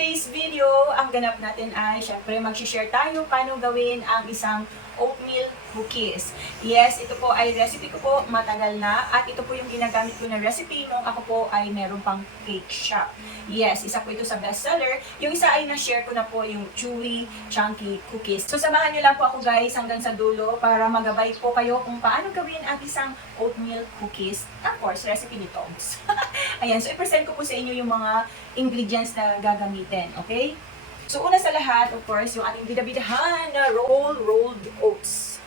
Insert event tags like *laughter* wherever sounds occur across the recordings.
today's video, ang ganap natin ay, syempre, mag-share tayo paano gawin ang isang oatmeal cookies. Yes, ito po ay recipe ko po matagal na at ito po yung ginagamit ko na recipe nung ako po ay meron pang cake shop. Yes, isa po ito sa bestseller. Yung isa ay na-share ko na po yung chewy, chunky cookies. So samahan nyo lang po ako guys hanggang sa dulo para magabay po kayo kung paano gawin ang isang oatmeal cookies. Of course, recipe ni Toms. *laughs* Ayan, so i-present ko po sa inyo yung mga ingredients na gagamitin, okay? So una sa lahat, of course, yung ating bidabidahan na roll rolled oats.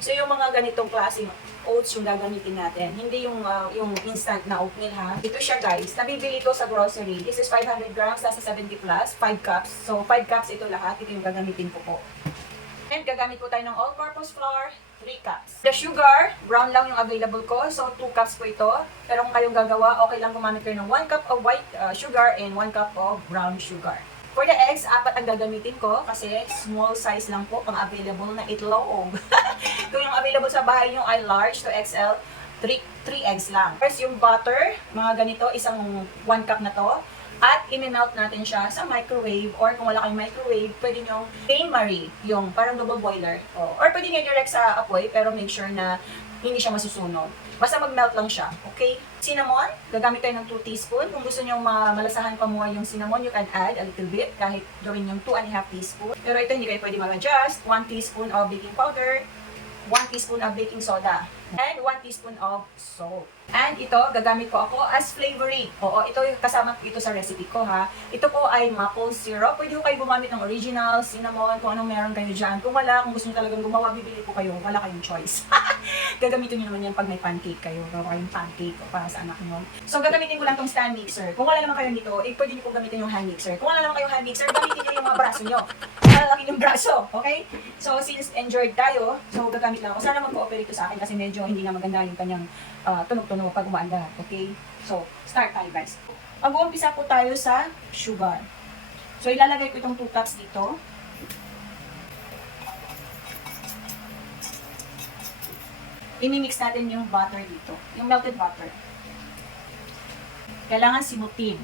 So yung mga ganitong klaseng oats yung gagamitin natin. Hindi yung ah, yung instant na oatmeal ha. Ito siya guys. Nabibili ito sa grocery. This is 500 grams, nasa 70 plus, 5 cups. So 5 cups ito lahat. Ito yung gagamitin ko po. And gagamit po tayo ng all-purpose flour, 3 cups. The sugar, brown lang yung available ko. So 2 cups po ito. Pero kung kayong gagawa, okay lang gumamit kayo ng 1 cup of white uh, sugar and 1 cup of brown sugar. For the eggs, apat ang gagamitin ko kasi small size lang po ang available na itlog. *laughs* Kung yung available sa bahay nyo ay large to XL, 3, 3 eggs lang. First, yung butter, mga ganito, isang 1 cup na to. At in-melt natin siya sa microwave or kung wala kayong microwave, pwede nyo Bain Marie, yung parang double boiler. O, or pwede nyo direct sa apoy pero make sure na hindi siya masusunog. Basta mag-melt lang siya, okay? Cinnamon, gagamit tayo ng 2 teaspoon. Kung gusto nyo ma- malasahan pa more yung cinnamon, you can add a little bit, kahit gawin yung 2 and a half teaspoon. Pero ito hindi kayo pwede mag-adjust. 1 teaspoon of baking powder, 1 teaspoon of baking soda, and 1 teaspoon of salt. And ito, gagamit ko ako as flavoring. Oo, ito kasama ko ito sa recipe ko ha. Ito po ay maple syrup. Pwede ko kayo gumamit ng original, cinnamon, kung anong meron kayo dyan. Kung wala, kung gusto nyo talagang gumawa, bibili po kayo. Wala kayong choice. *laughs* Gagamitin nyo naman yan pag may pancake kayo. Gawa kayong pancake o para sa anak nyo. So, gagamitin ko lang tong stand mixer. Kung wala naman kayo nito, eh, pwede nyo po gamitin yung hand mixer. Kung wala naman kayong hand mixer, gamitin nyo yung mga braso nyo. Malalaki yung braso, okay? So, since enjoyed tayo, so gagamit lang ako. Sana mag-cooperate to sa akin kasi medyo hindi na maganda yung kanyang ah, tunog-tunog pag umaanda, okay? So, start tayo guys. Mag-uumpisa po tayo sa sugar. So, ilalagay ko itong 2 cups dito. Imimix natin yung butter dito. Yung melted butter. Kailangan simutin.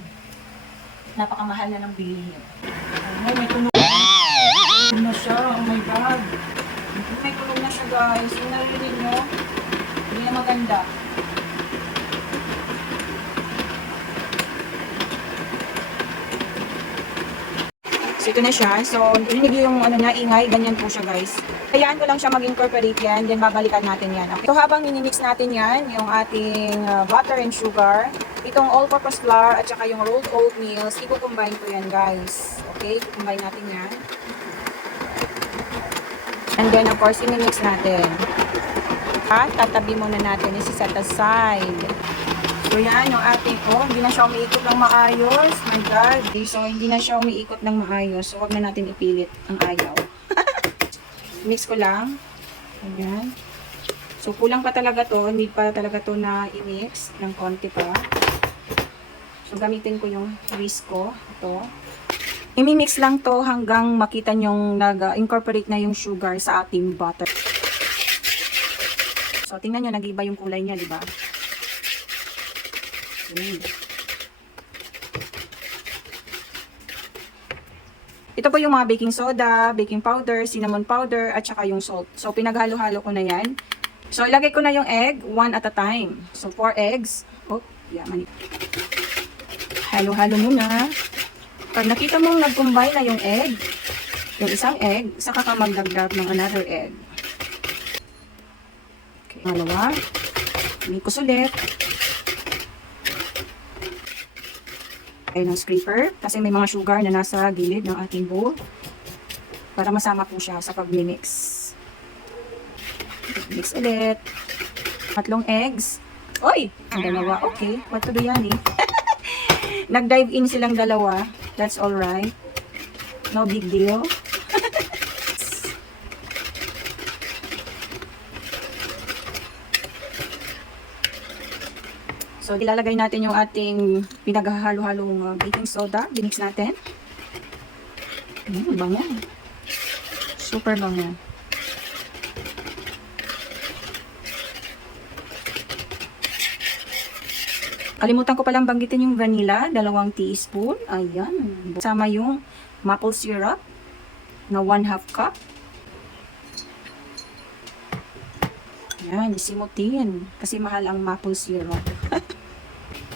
Napakamahal na ng bilihin. Ay, may tunog Tunog na siya. Oh my God. May tunog na siya guys. Yung narinig nyo, na maganda. So, ito na siya. So, rinig yung ano niya, ingay. Ganyan po siya, guys. Hayaan ko lang siya mag-incorporate yan. Then, babalikan natin yan. Okay. So, habang minimix natin yan, yung ating uh, butter and sugar, itong all-purpose flour, at saka yung rolled oatmeal, i-combine ko yan, guys. Okay? I-combine natin yan. And then, of course, imimix natin. At tatabi muna natin. Isi-set aside. So yan, yung ating, oh, hindi na siya umiikot ng maayos. My God. So hindi na siya umiikot ng maayos. So wag na natin ipilit ang ayaw. *laughs* Mix ko lang. Ayan. So kulang pa talaga to. Need pa talaga to na i-mix ng konti pa. So gamitin ko yung whisk ko. Ito. I-mix lang to hanggang makita nyong nag-incorporate na yung sugar sa ating butter. So tingnan nyo, nag-iba yung kulay niya, di ba? Mm. Ito po yung mga baking soda, baking powder, cinnamon powder, at saka yung salt. So, pinaghalo-halo ko na yan. So, ilagay ko na yung egg, one at a time. So, four eggs. Oh, yeah, mani. Halo-halo muna. Pag nakita mong nag-combine na yung egg, yung isang egg, saka ka magdagdag ng another egg. Dalawa. Mikos ulit. tayo ng scraper kasi may mga sugar na nasa gilid ng ating bowl para masama po siya sa pag-mix. Mix ulit. Tatlong eggs. Oy! Ang dalawa. Okay. What to do yan eh? *laughs* Nag-dive in silang dalawa. That's alright. No big deal. So, ilalagay natin yung ating pinaghahalo-halong uh, baking soda. Binix natin. Mm, bango. Super bango. Kalimutan ko palang banggitin yung vanilla, dalawang teaspoon. Ayan. Sama yung maple syrup na 1 half cup. Yan, isimutin. Kasi mahal ang maple syrup.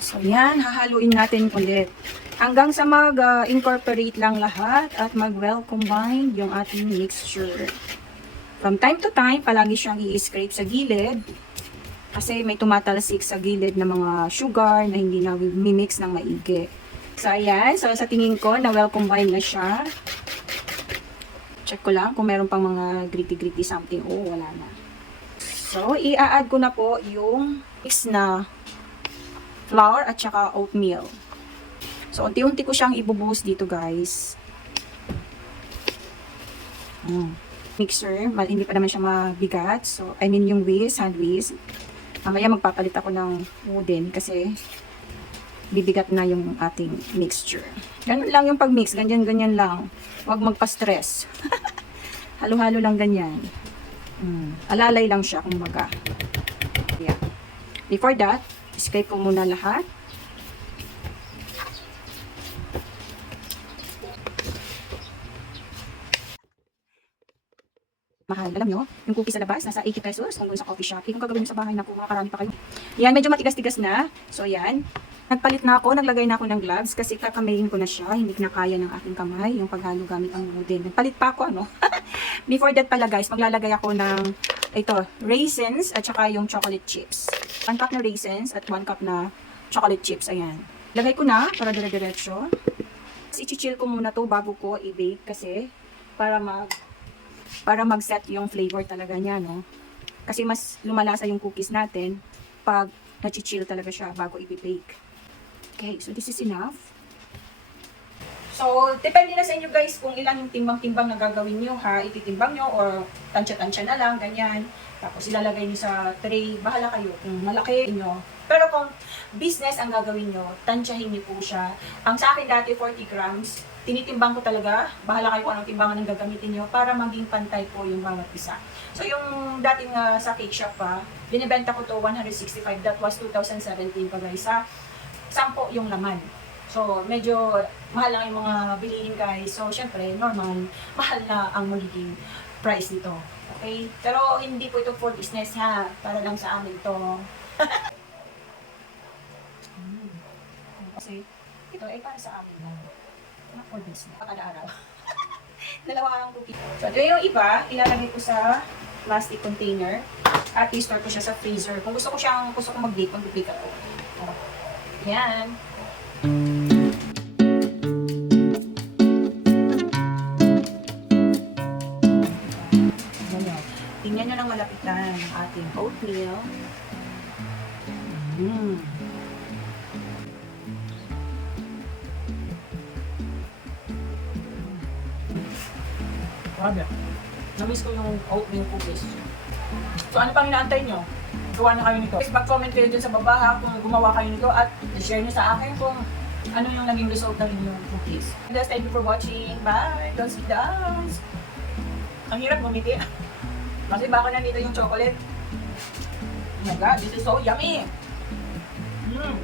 So, yan. Hahaluin natin ulit. Hanggang sa mag-incorporate lang lahat at mag-well combined yung ating mixture. From time to time, palagi siyang i-scrape sa gilid. Kasi may tumatalsik sa gilid ng mga sugar na hindi na mimix ng maigi. So, ayan. So, sa tingin ko, na well combined na siya. Check ko lang kung meron pang mga gritty-gritty something. Oh, wala na. So, i-add ko na po yung mix na flour at saka oatmeal. So, unti-unti ko siyang ibubuhos dito, guys. Mm. Mixer, mal hindi pa naman siya mabigat. So, I mean yung whisk, hand whisk. Mamaya magpapalit ako ng wooden kasi bibigat na yung ating mixture. Ganun lang yung pag-mix, ganyan-ganyan lang. Huwag magpa-stress. *laughs* Halo-halo lang ganyan. Mm. Alalay lang siya, kumbaga. Yeah. Before that, scrape ko muna lahat. mahal. Alam nyo, yung cookies sa labas, nasa 80 pesos kung doon sa coffee shop. Eh, kung gagawin mo sa bahay, naku, makakarami pa kayo. Yan, medyo matigas-tigas na. So, yan. Nagpalit na ako, naglagay na ako ng gloves kasi kakamayin ko na siya. Hindi na kaya ng aking kamay, yung paghalo gamit ang wooden. Nagpalit pa ako, ano. *laughs* Before that pala, guys, maglalagay ako ng, ito, raisins at saka yung chocolate chips. 1 cup na raisins at 1 cup na chocolate chips. Ayan. Lagay ko na para dire-diretso. Tapos, i-chill ko muna to bago ko i-bake kasi para mag para mag-set yung flavor talaga niya, no? Kasi mas lumalasa yung cookies natin pag nachichill talaga siya bago i-bake. Okay, so this is enough. So, depende na sa inyo guys kung ilan yung timbang-timbang na gagawin nyo ha. Ititimbang nyo or tansya-tansya na lang, ganyan. Tapos ilalagay nyo sa tray. Bahala kayo kung malaki nyo. Pero kung business ang gagawin nyo, tansyahin nyo po siya. Ang sa akin dati 40 grams, tinitimbang ko talaga. Bahala kayo kung anong timbangan ang gagamitin nyo para maging pantay po yung bawat isa. So yung dating uh, sa cake shop pa, binibenta ko to 165. That was 2017 pa guys ha. Sampo yung laman. So, medyo mahal lang yung mga bilihin guys. So, syempre, normal, mahal na ang magiging price nito. Okay? Pero hindi po ito for business ha. Para lang sa amin to. Hmm. Kasi ito ay para sa amin lang. Not for business. Kada araw. *laughs* Dalawa ang cookie. So, ito yung iba, ilalagay ko sa plastic container at i-store ko siya sa freezer. Kung gusto ko siyang, gusto ko mag-bake, mag-bake ako. Oh. Yan. Ganyan. Nyo ng ating oatmeal. Mm. Grabe. Namiss ko yung oatmeal cookies. So ano pang inaantay nyo? Gawa na kayo nito. Please mag-comment kayo dyan sa baba ha, kung gumawa kayo nito at share nyo sa akin kung ano yung naging result ng inyong cookies. That's thank you for watching. Bye! Don't sit down! Ang hirap bumiti. *laughs* Kasi baka nandito yung chocolate. Oh my god, this is so yummy! Mm.